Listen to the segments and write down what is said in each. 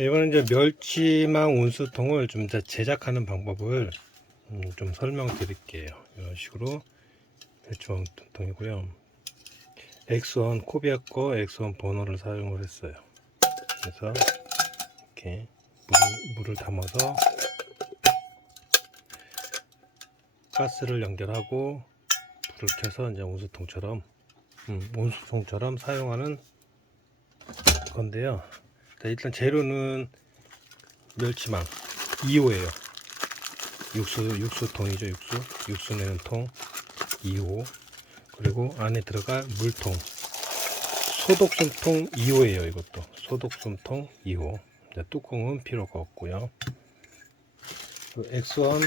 이번엔 이제 멸치망 온수통을 좀 제작하는 방법을 음, 좀 설명드릴게요. 이런 식으로 멸치망 온수통이고요. 엑스원 코비아 거 엑스원 버너를 사용을 했어요. 그래서 이렇게 물, 물을 담아서 가스를 연결하고 불을 켜서 이제 온수통처럼 음, 온수통처럼 사용하는 건데요. 자, 일단 재료는 멸치망 2호예요. 육수 육수통이죠, 육수. 육수 내는 통 2호. 그리고 안에 들어갈 물통. 소독솜통 2호예요, 이것도. 소독솜통 2호. 자, 뚜껑은 필요가 없고요. 그 X1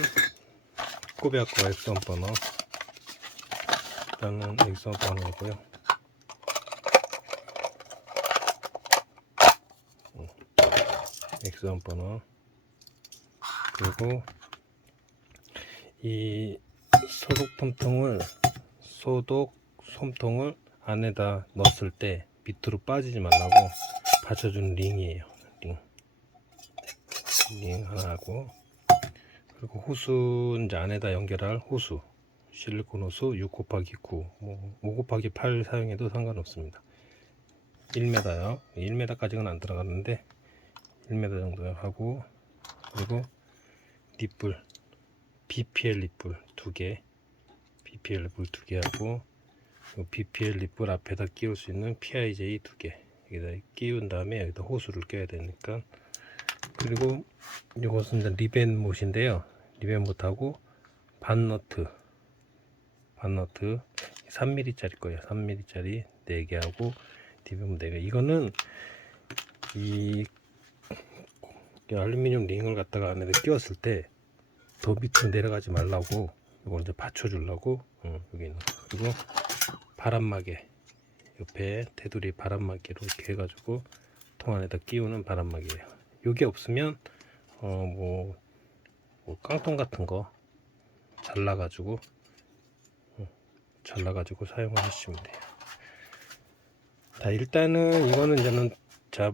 꼬비아코 X1 버너. 일단은 X1 버너이고요. X1 버너 그리고 이 소독 솜통을 소독 솜통을 안에다 넣었을 때 밑으로 빠지지 말라고 받쳐주는 링이에요 링. 링 하나 하고 그리고 호수 이제 안에다 연결할 호수 실리콘 호수 6 곱하기 9, 뭐5 곱하기 8 사용해도 상관없습니다. 1m요. 1m까지는 안 들어가는데 1m 정도 하고 그리고 립불 BPL 립불 두개 BPL 립불 두 개 하고 요 BPL 립불 앞에다 끼울 수 있는 PIJ 두개. 여기다 끼운 다음에 여기다 호수를 껴야 되니까. 그리고 이것은 리벤 못인데요. 리벤 못하고 반너트 반너트 3mm짜리 거예요. 3mm짜리 4개 하고 리벤 4개 이거는 이이 알루미늄 링을 갖다가 안에 끼웠을 때 더 밑으로 내려가지 말라고 이걸 이제 받쳐주려고 어, 여기 있는 거. 그리고 바람막이 옆에 테두리 바람막이로 이렇게 해가지고 통 안에다 끼우는 바람막이에요. 이게 없으면 어뭐 뭐 깡통 같은 거 잘라가지고 어, 잘라가지고 사용을 하시면 돼요. 자 일단은 이거는 이제는 자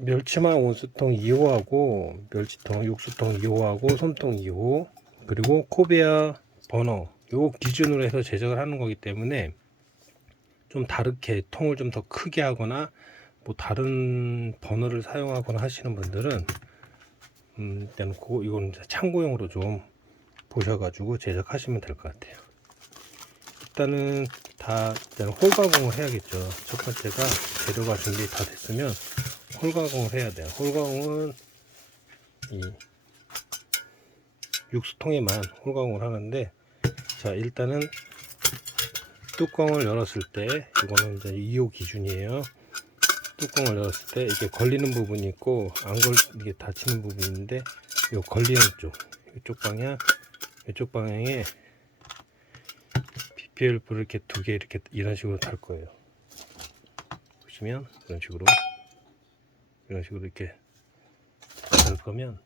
멸치망 온수통 2호하고 멸치통 육수통 2호하고 솜통 2호 그리고 코비아 버너 요 기준으로 해서 제작을 하는 거기 때문에 좀 다르게 통을 좀 더 크게 하거나 뭐 다른 버너를 사용하거나 하시는 분들은 음, 일단 그 이건 참고용으로 좀 보셔가지고 제작하시면 될 것 같아요. 일단은 다 일단 홀 가공을 해야겠죠. 첫 번째가 재료가 준비 다 됐으면 홀 가공을 해야 돼요. 홀 가공은 이 육수통에만 홀 가공을 하는데 자 일단은 뚜껑을 열었을 때 이거는 이제 2호 기준이에요. 뚜껑을 열었을 때 이게 걸리는 부분이 있고 안 걸 이게 닫히는 부분이 있는데 이 걸리는 쪽 이쪽 방향 이쪽 방향에 BPL 불을 이렇게 두 개 이렇게 이런 식으로 달 거예요. 보시면 이런 식으로 이런 식으로 이렇게 달 거면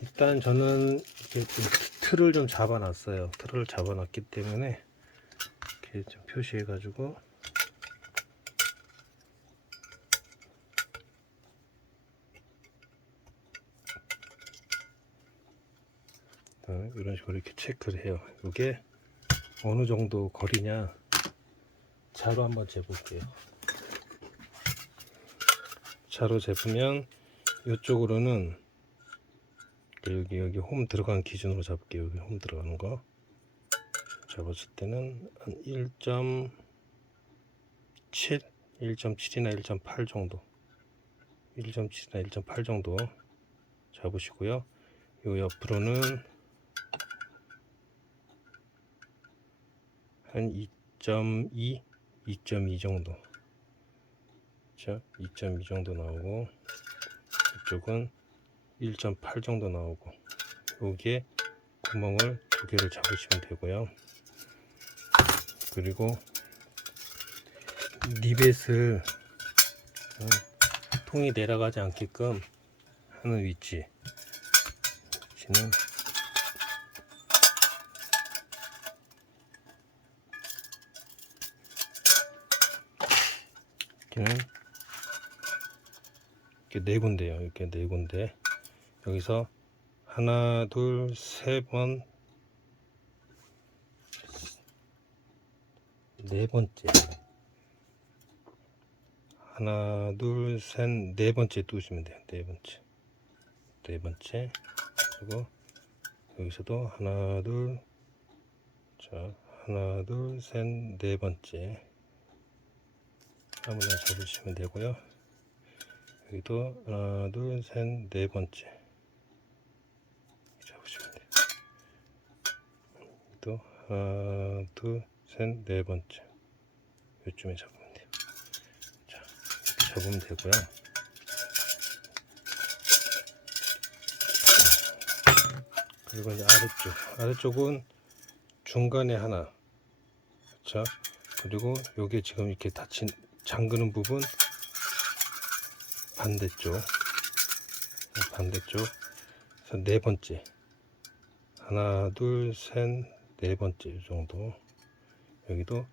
일단 저는 이렇게 좀 틀을 좀 잡아 놨어요. 틀을 잡아 놨기 때문에 이렇게 좀 표시해 가지고 이런 식으로 이렇게 체크를 해요. 이게 어느 정도 거리냐 자로 한번 재볼게요. 자로 재보면 이쪽으로는 여기 여기 홈 들어간 기준으로 잡을게요. 여기 홈 들어가는 거 잡았을 때는 한 1.7, 1.7이나 1.8 정도, 1.7이나 1.8 정도 잡으시고요. 요 옆으로는 한 2.2, 2.2 정도. 자, 2.2 정도 나오고 이쪽은 1.8 정도 나오고 여기에 구멍을 두 개를 잡으시면 되고요. 그리고 리벳을 어, 통이 내려가지 않게끔 하는 위치 위치는 여기는 이렇게 네 군데요. 이렇게 네 군데. 여기서 하나, 둘, 세 번, 네 번째. 하나, 둘, 셋, 네 번째 뚜시면 돼요. 네 번째. 네 번째. 그리고 여기서도 하나, 둘, 자, 하나, 둘, 셋, 네 번째. 아무나 잡으시면 되고요. 여기도 하나, 둘, 셋, 네 번째. 잡으시면 돼요. 또 하나, 둘, 셋, 네 번째. 요쯤에 잡으면 돼요. 자, 이렇게 잡으면 되고요. 그리고 이제 아래쪽, 아래쪽은 중간에 하나, 그렇죠? 그리고 요게 지금 이렇게 닫힌 잠그는 부분 반대쪽, 반대쪽, 그래서 네 번째, 하나, 둘, 셋, 네 번째 이 정도. 여기도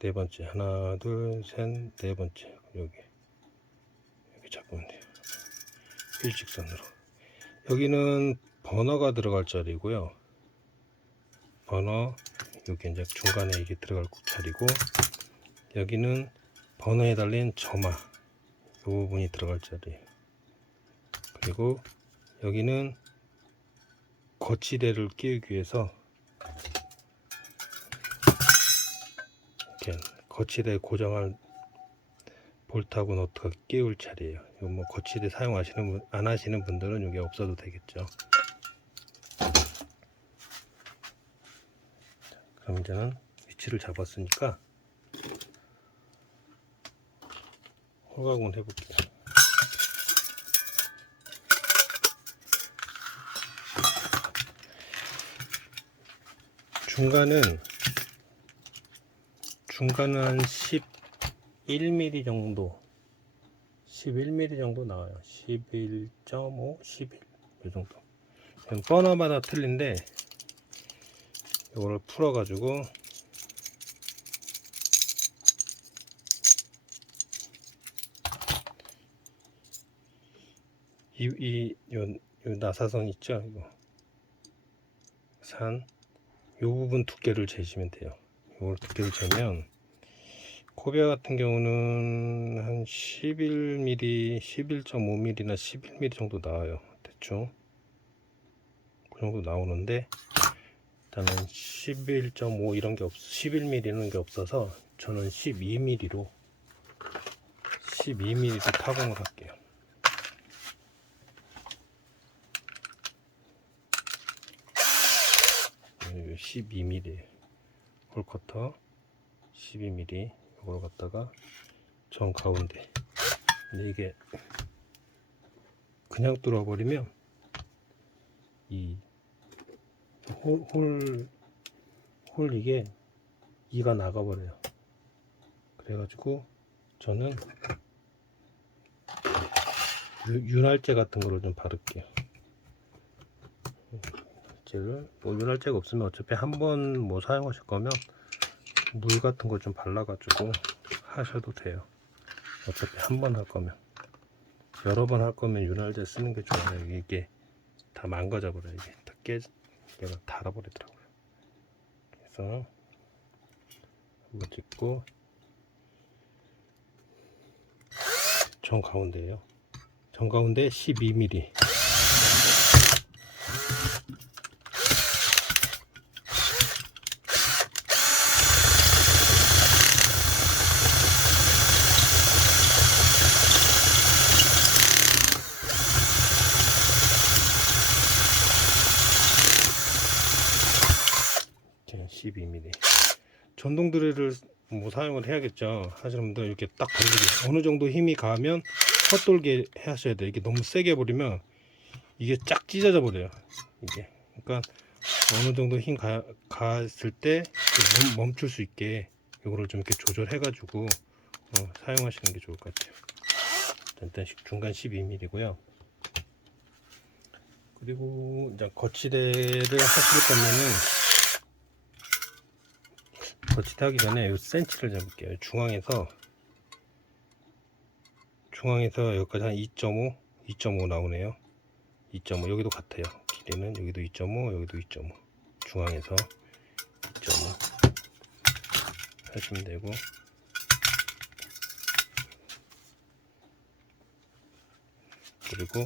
네 번째, 하나, 둘, 셋, 네 번째 여기 여기 잡으면 돼요. 일직선으로. 여기는 버너가 들어갈 자리고요. 버너 여기 이제 중간에 이게 들어갈 자리고 여기는 버너에 달린 점화 이 부분이 들어갈 자리. 그리고 여기는 거치대를 끼우기 위해서 이렇게 거치대 고정할 볼트하고 너트가 끼울 자리예요. 이거 뭐 거치대 사용하시는 분, 안 하시는 분들은 여기 없어도 되겠죠. 그럼 이제는 위치를 잡았으니까 홀가공을 해볼게요. 중간은 중간은 한 11mm 정도 11mm 정도 나와요. 11.5 11이 정도. 그냥 버너마다 틀린데 이거를 풀어 가지고 이, 이, 요, 요 나사선 있죠? 이거. 산, 요 부분 두께를 재시면 돼요. 요걸 두께를 재면, 코비아 같은 경우는 한 11mm, 11.5mm나 11mm 정도 나와요. 대충. 그 정도 나오는데, 일단은 11.5 이런 게 없, 11mm는 게 없어서, 저는 12mm로, 12mm로 타공을 할게요. 12mm 홀커터 12mm 이걸 갖다가 정 가운데. 근데 이게 그냥 뚫어 버리면 이 홀, 홀, 홀 이게 이가 나가 버려요. 그래가지고 저는 유- 윤활제 같은 거를 좀 바를게요 윤활제를 뭐 윤활제가 없으면 어차피 한 번 뭐 사용하실 거면 물 같은 거 좀 발라가지고 하셔도 돼요. 어차피 한 번 할 거면 여러 번 할 거면 윤활제 쓰는 게 좋아요. 이게 다 망가져 버려 요 이게 다 깨, 얘가 닳아버리더라고요. 그래서 한번 찍고 정 가운데에요. 정 가운데 12mm. 자, 12mm. 드릴을 뭐 사용을 해야겠죠. 하시는 분들 이렇게 딱 걸리게 어느 정도 힘이 가면 헛돌게 하셔야 돼요. 이게 너무 세게 버리면 이게 쫙 찢어져 버려요. 이게. 그러니까 어느 정도 힘 가, 갔을 때 멈, 멈출 수 있게 이거를 좀 이렇게 조절해 가지고 어, 사용하시는 게 좋을 것 같아요. 일단 시- 중간 12mm고요. 그리고 이제 거치대를 하실 거면은 거치대 하기 전에 이 센치를 잡을게요. 중앙에서 중앙에서 여기까지 한 2.5 2.5 나오네요. 2.5 여기도 같아요. 길이는 여기도 2.5 여기도 2.5 중앙에서 2.5 하시면 되고. 그리고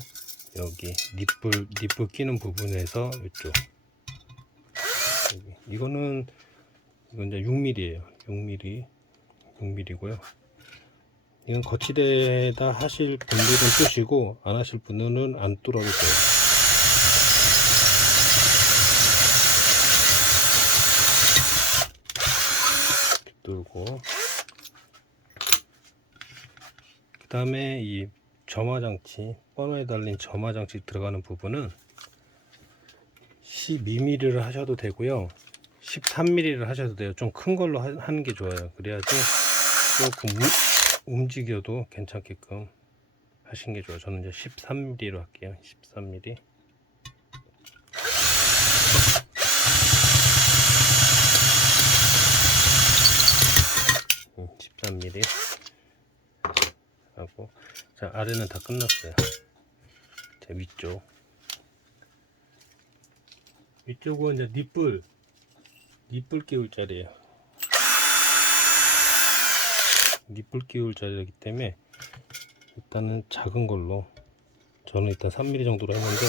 여기 니플 니플 끼는 부분에서 이쪽. 여기. 이거는 이건 이제 6mm예요. 6mm 6mm고요. 이건 거치대에다 하실 분들은 뜨시고 안 하실 분들은 안 뚫어도 돼요. 뚫고. 그 다음에 이 점화장치 버너에 달린 점화장치 들어가는 부분은 12mm를 하셔도 되고요 13mm를 하셔도 돼요. 좀 큰 걸로 하- 하는 게 좋아요. 그래야지 조금 우- 움직여도 괜찮게끔 하신 게 좋아요. 저는 이제 13mm로 할게요. 13mm 음, 13mm 하고 자 아래는 다 끝났어요. 제 위쪽. 위쪽은 이제 니뿔 니뿔 끼울 자리에요. 니뿔 끼울 자리이기 때문에 일단은 작은 걸로 저는 일단 3mm 정도로 했는데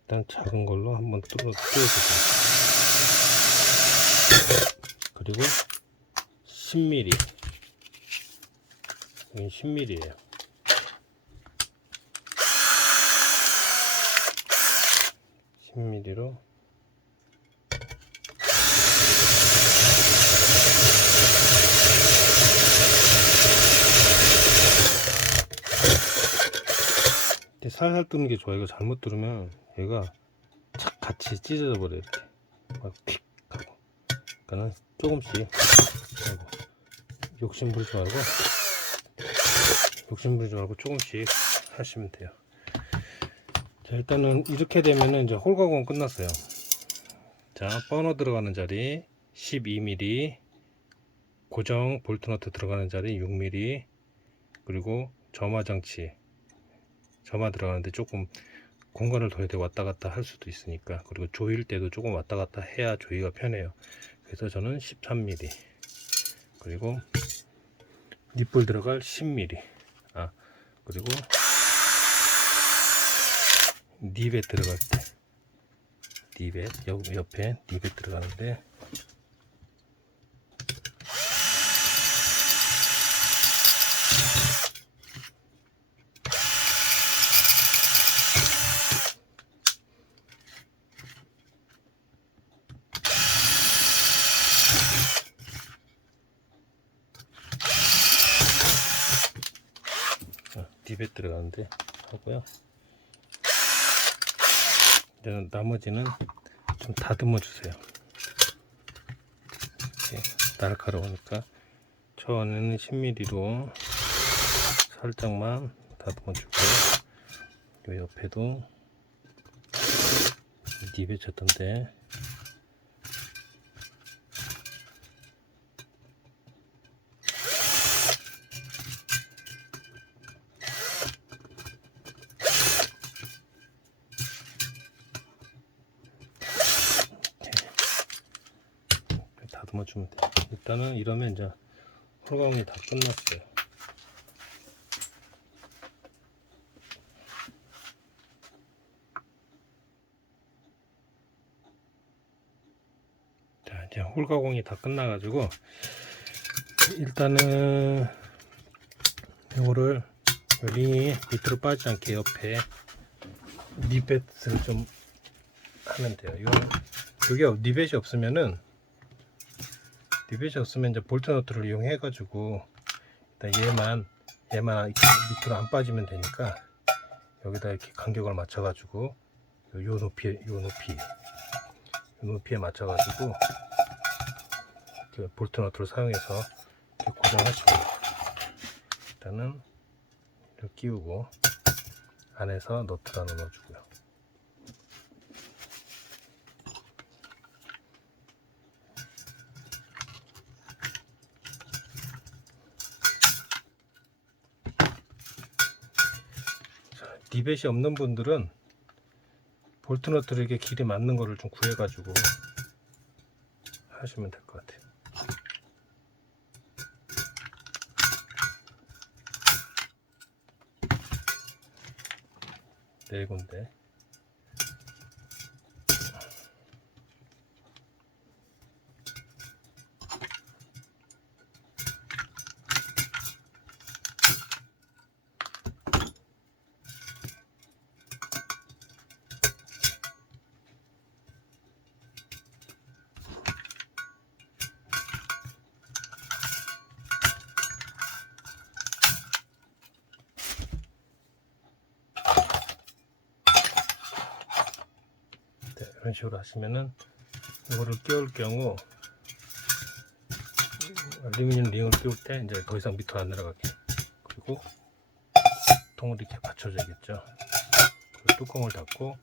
일단 작은 걸로 한번 뚫어 뚫어주세요 그리고 10mm 여기 10mm예요 10mm로 이렇게 살살 뚫는 게 좋아요. 이거 잘못 뚫으면 얘가 착 같이 찢어져 버려 이렇게 막픽 하고. 그러니까는 조금씩 욕심 부리지 말고 욕심 부리지 말고 조금씩 하시면 돼요. 자 일단은 이렇게 되면은 이제 홀가공 끝났어요. 자 버너 들어가는 자리 12mm 고정 볼트너트 들어가는 자리 6mm 그리고 점화 장치. 점화 들어가는데 조금 공간을 둬야 돼 왔다 갔다 할 수도 있으니까 그리고 조일 때도 조금 왔다 갔다 해야 조이가 편해요. 그래서 저는 13mm 그리고 니뿔 들어갈 10mm 아 그리고 니벳 들어갈 때 옆, 옆에 니벳 들어가는데 어, 디벳 들어가는데 하고요. 이제 나머지는 좀 다듬어 주세요. 날카로우니까 처음에는 10mm로 살짝만 다듬어 주고 요 옆에도 디벳 쳤던데 다듬어 주면 돼. 일단은 이러면 이제 홀가공이 다 끝났어요. 자, 이제 홀가공이 다 끝나가지고 일단은 이거를 링이 밑으로 빠지지 않게 옆에 니벳을 좀 하면 돼요. 이거 여기 니벳이 없으면은 니벳이 없으면 이제 볼트 너트를 이용해 가지고 일단 얘만 얘만 이렇게 밑으로 안 빠지면 되니까 여기다 이렇게 간격을 맞춰 가지고 요, 요 높이 요 높이 요 높이에 맞춰 가지고 이렇게 볼트 너트를 사용해서 이렇게 고정하시면 돼요. 일단은 이렇게 끼우고 안에서 너트 하나 넣어주고요. 리벳이 없는 분들은 볼트너트를 이게 길이 맞는 거를 좀 구해가지고 하시면 될 것 같아요. 네 군데. 이런 식으로 하시면은 이거를 끼울 경우 알루미늄 링을 끼울 때 이제 더 이상 밑으로 안 내려가게. 그리고 통을 이렇게 받쳐줘야겠죠. 뚜껑을 닫고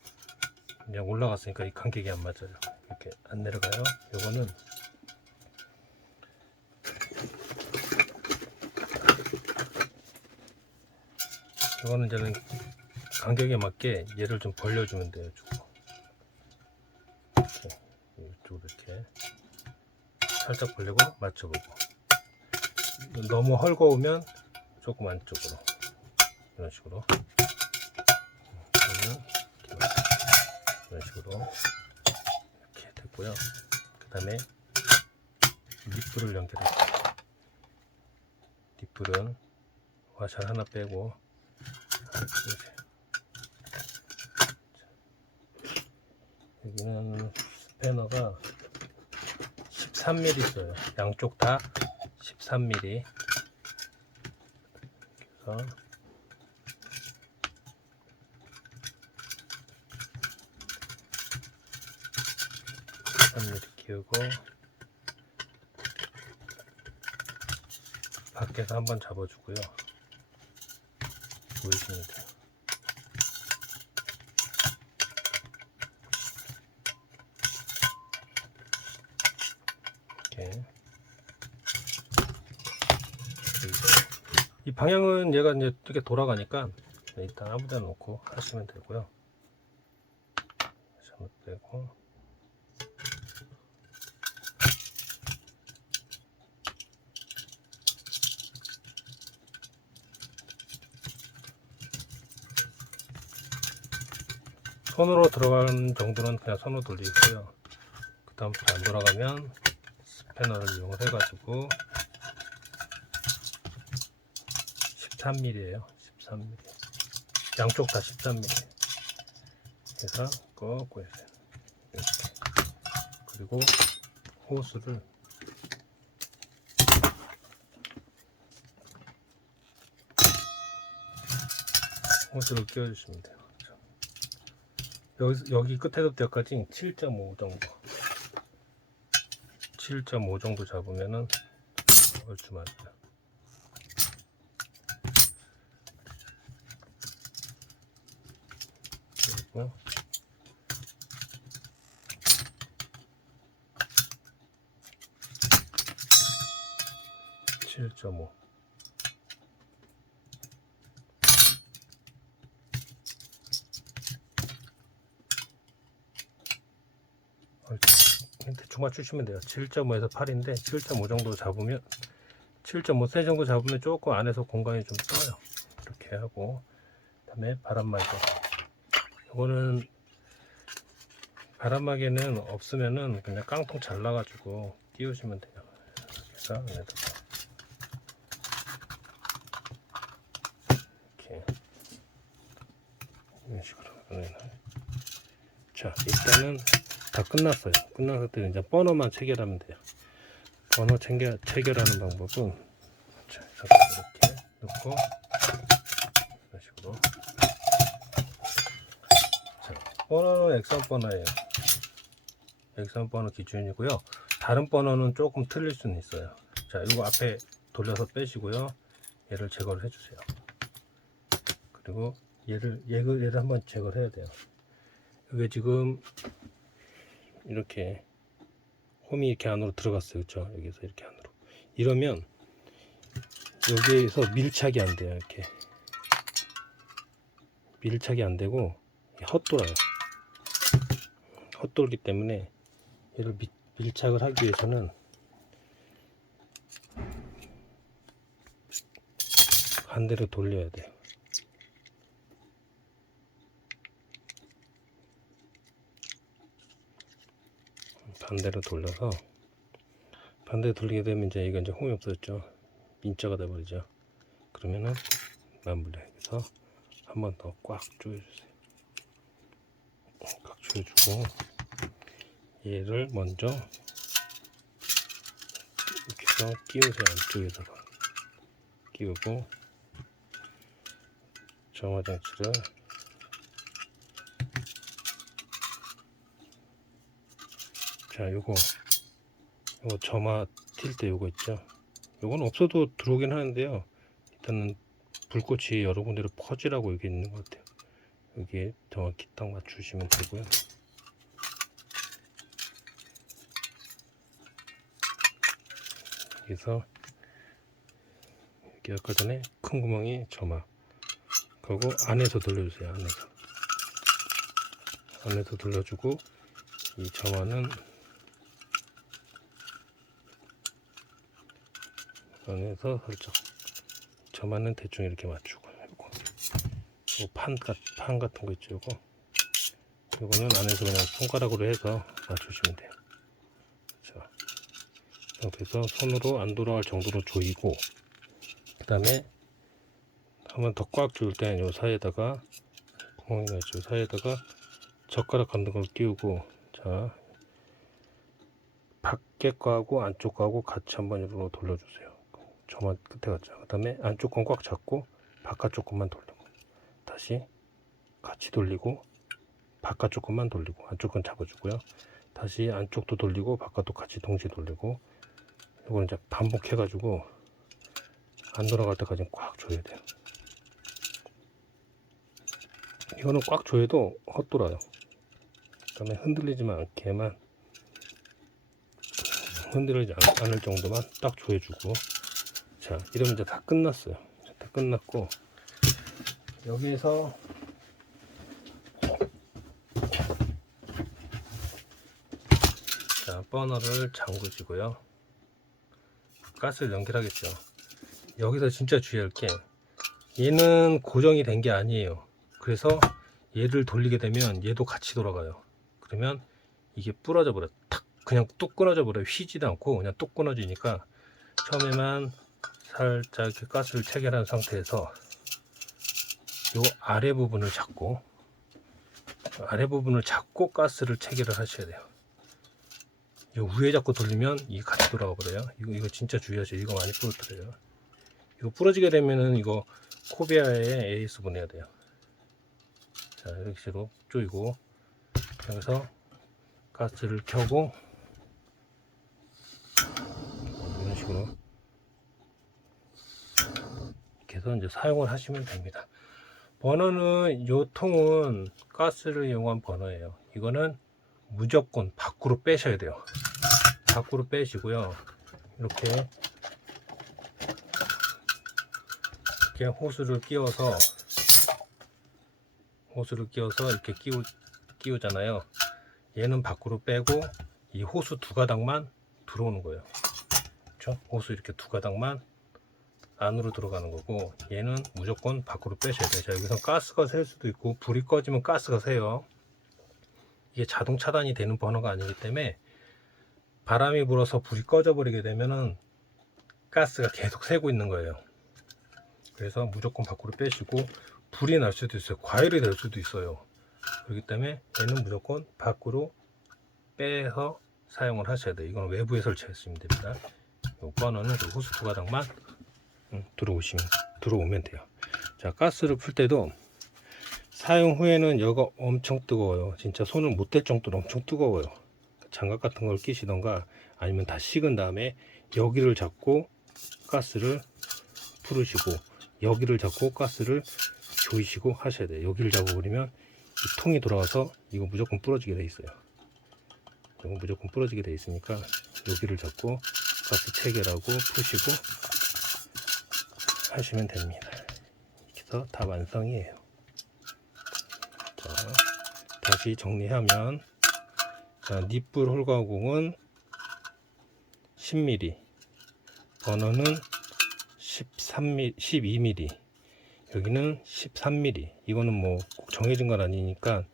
이제 올라갔으니까 이 간격이 안 맞아요. 이렇게 안 내려가요. 요거는 이거는 이제는 간격에 맞게 얘를 좀 벌려주면 돼요 쭉. 이렇게 이쪽으로 이렇게 살짝 벌리고 맞춰보고. 너무 헐거우면 조금 안쪽으로. 이런 식으로. 이런 식으로 이렇게 됐고요. 그 다음에 립불을 연결할게요 립불은 와샤 하나 빼고 이렇게. 여기는 스패너가 13mm 있어요. 양쪽 다 13mm. 그래서 mm 끼우고 밖에서 한번 잡아주고요. 보이십니다. 이렇게 이 방향은 얘가 이제 이렇게 돌아가니까 일단 아무데나 놓고 하시면 되고요. 잘못되고 손으로 들어가는 정도는 그냥 손으로 돌리고요. 그 다음부터 안 돌아가면 스패너를 이용해 가지고 13mm예요 13mm 양쪽 다 13mm 해서 꺾고 해서 이렇게 그리고 호스를 호스를 끼워주시면 돼요. 여기, 여기 끝에서부터 여기까지 7.5 정도. 7.5 정도 잡으면은 얼추 맞아요. 그리고 (7.5) 대충 맞추시면 돼요. 7.5에서 8인데 7.5 정도 잡으면 7.5cm 정도 잡으면 조금 안에서 공간이 좀 떠요. 이렇게 하고 그 다음에 바람막이. 이거는 바람막이는 없으면은 그냥 깡통 잘라가지고 끼우시면 돼요. 그래서 안에다가 이렇게 이런 식으로 자 일단은 다 끝났어요. 끝났을 때 이제 번호만 체결하면 돼요. 번호 체결, 체결하는 방법은 자, 이렇게 넣고 이런 식으로 자, 번호는 엑선 번호예요. 엑선 번호 기준이고요. 다른 번호는 조금 틀릴 수는 있어요. 자, 이거 앞에 돌려서 빼시고요. 얘를 제거를 해주세요. 그리고 얘를 얘를 얘를 한번 제거를 해야 돼요. 이게 지금 이렇게 홈이 이렇게 안으로 들어갔어요. 그렇죠? 여기서 이렇게 안으로. 이러면 여기에서 밀착이 안 돼요. 이렇게 밀착이 안 되고 헛돌아요. 헛돌기 때문에 얘를 미- 밀착을 하기 위해서는 반대로 돌려야 돼요. 반대로 돌려서 반대로 돌리게 되면 이제 이건 이제 홈이 없어졌죠. 민자가 돼버리죠. 그러면은 마무리. 그래서 한 번 더 꽉 조여주세요. 꽉 조여주고 얘를 먼저 이렇게 해서 끼우세요. 안쪽에다가 끼우고 정화장치를 자 요거. 요거 점화 튈 때 요거 있죠? 요건 없어도 들어오긴 하는데요. 일단은 불꽃이 여러 군데로 퍼지라고 여기 있는 것 같아요. 여기에 정확히 딱 맞추시면 되고요. 여기서 여기 아까 전에 큰 구멍이 점화. 그리고 안에서 돌려주세요 안에서. 안에서 돌려주고 이 점화는 안에서 살짝 점화는 대충 이렇게 맞추고 요거 요판 같- 판 같은 거 있죠 요거? 요거는 안에서 그냥 손가락으로 해서 맞추시면 돼요. 자 상태에서 손으로 안 돌아갈 정도로 조이고 그 다음에 한번 더 꽉 조일 때는 요 사이에다가 구멍이 나죠? 사이에다가 젓가락 같은 걸 끼우고 자 밖에 거하고 안쪽 거하고 같이 한번 이리로 돌려주세요 저만 끝에 갔죠. 그 다음에 안쪽 건 꽉 잡고 바깥쪽 것만 돌리고 다시 같이 돌리고 바깥쪽 것만 돌리고 안쪽 건 잡아주고요. 다시 안쪽도 돌리고 바깥도 같이 동시에 돌리고 이걸 이제 반복해 가지고 안 돌아갈 때까지 꽉 조여야 돼요. 이거는 꽉 조여도 헛돌아요. 그 다음에 흔들리지만 않게만 흔들리지 않- 않을 정도만 딱 조여주고 자 이러면 이제 다 끝났어요. 자, 다 끝났고 여기에서 자 버너를 잠그시고요. 가스를 연결하겠죠. 여기서 진짜 주의할 게 얘는 고정이 된 게 아니에요. 그래서 얘를 돌리게 되면 얘도 같이 돌아가요. 그러면 이게 부러져 버려. 탁 그냥 뚝 끊어져 버려. 휘지도 않고 그냥 뚝 끊어지니까 처음에만 살짝 이렇게 가스를 체결한 상태에서 요 아래 부분을 잡고 아래 부분을 잡고 가스를 체결을 하셔야 돼요. 요 위에 잡고 돌리면 이게 같이 돌아가 버려요. 이거 이거 진짜 주의하세요. 이거 많이 부러뜨려요. 이거 부러지게 되면은 이거 코비아에 AS 보내야 돼요. 자 이렇게 식으로 조이고 여기서 가스를 켜고 이런 식으로 이렇게 해서 이제 사용을 하시면 됩니다. 버너는 요 통은 가스를 이용한 버너예요. 이거는 무조건 밖으로 빼셔야 돼요. 밖으로 빼시고요. 이렇게 이렇게 호스를 끼워서 호스를 끼워서 이렇게 끼우, 끼우잖아요. 얘는 밖으로 빼고 이 호수 두 가닥만 들어오는 거예요. 그렇죠? 호수 이렇게 두 가닥만 안으로 들어가는 거고 얘는 무조건 밖으로 빼셔야 돼요. 자 여기서 가스가 셀 수도 있고 불이 꺼지면 가스가 새요. 이게 자동 차단이 되는 버너가 아니기 때문에 바람이 불어서 불이 꺼져 버리게 되면은 가스가 계속 새고 있는 거예요. 그래서 무조건 밖으로 빼시고 불이 날 수도 있어요. 과열이 될 수도 있어요. 그렇기 때문에 얘는 무조건 밖으로 빼서 사용을 하셔야 돼요. 이건 외부에 설치했으면 됩니다. 요그 호스 음, 들어오시면 들어오면 돼요. 자 가스를 풀 때도 사용 후에는 여가 엄청 뜨거워요. 진짜 손을 못 댈 정도로 엄청 뜨거워요. 장갑 같은 걸 끼시던가 아니면 다 식은 다음에 여기를 잡고 가스를 풀으시고 여기를 잡고 가스를 조이시고 하셔야 돼요. 여기를 잡아버리면 이 통이 돌아와서 이거 무조건 부러지게 돼 있어요. 이거 무조건 부러지게 돼 있으니까 여기를 잡고 가스 체결하고 푸시고 하시면 됩니다. 이렇게 해서 다 완성이에요. 다시 정리하면 자, 니뿔 홀가공은 10mm 버너는 13mm, 12mm 여기는 13mm 이거는 뭐 꼭 정해진 건 아니니까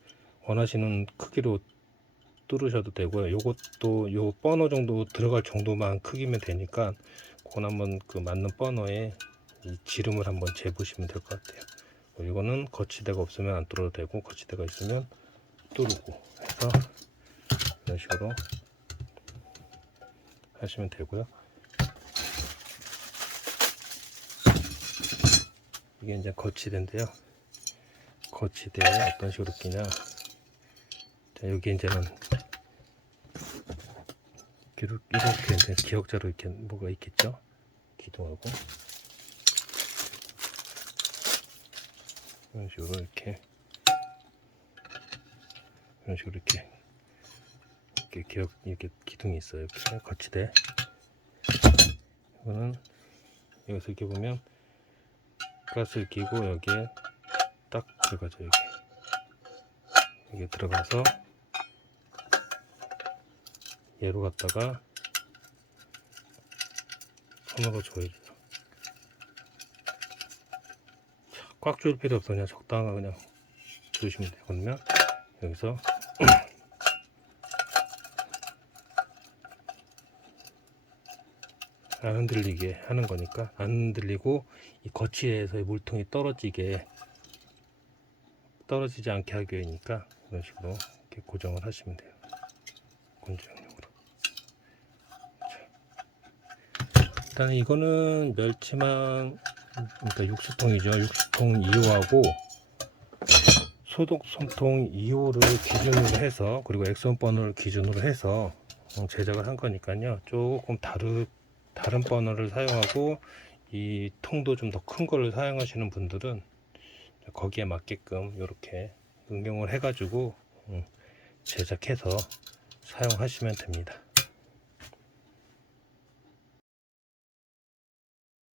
원하시는 크기로 뚫으셔도 되고요. 요것도 요 버너 정도 들어갈 정도만 크기면 되니까 그건 한번 그 맞는 버너에 이 지름을 한번 재보시면 될 것 같아요. 어, 이거는 거치대가 없으면 안 뚫어도 되고 거치대가 있으면 뚫고 해서 이런 식으로 하시면 되고요. 이게 이제 거치대인데요. 거치대에 어떤 식으로 끼냐. 자 여기 이제는 이렇게, 이제 기역자로 이렇게 뭐가 있겠죠? 기둥하고 이런 식으로 이렇게. 이런 식으로 이렇게. 이렇게 기역 이렇게 기둥이 있어요. 이렇게 거치대. 이거는 여기서 이렇게 보면 가스를 끼고 여기에 딱 들어가죠 여기 이게 들어가서 얘로 갔다가 손으로 조여줘요 꽉 조일 필요 없어. 그냥 적당히 그냥 조이시면 되거든요 여기서 안 흔들리게 하는 거니까 안 흔들리고 이 거치에서의 물통이 떨어지게 떨어지지 않게 하기 위해니까 이런 식으로 이렇게 고정을 하시면 돼요. 건조용으로. 일단 이거는 멸치망 그러니까 육수통이죠 육수통 2호하고 소독 손통 2호를 기준으로 해서 그리고 엑선 버너를 기준으로 해서 어, 제작을 한 거니까요 조금 다르 다른 버너를 사용하고 이 통도 좀 더 큰 거를 사용하시는 분들은 거기에 맞게끔 이렇게 응용을 해가지고 음, 제작해서 사용하시면 됩니다.